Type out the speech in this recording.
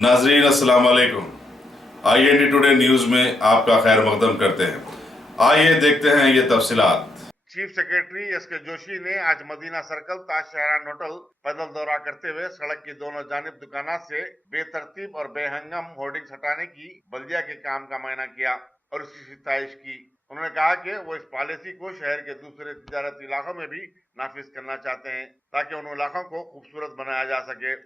नाजरीन अस्सलाम वालेकुम। IND टुडे न्यूज में आपका खैर मकदम करते हैं। आइए देखते हैं ये तफसीलात। Chief secretary SK. जोशी ने आज मदीना सर्कल ताज शहरान होटल पैदल दौरा करते हुए सड़क की दोनों जानिब दुकानात से बेतरतीब और बेहंगम होर्डिंग्स हटाने की बल्दिया के काम का मुआयना किया और उसकी सिताइश की। उन्होंने कहा कि वो इस पॉलिसी को शहर के दूसरे तिजारती इलाकों में भी नाफिज करना चाहते हैं ताकि उन इलाकों को खूबसूरत बनाया जा सके।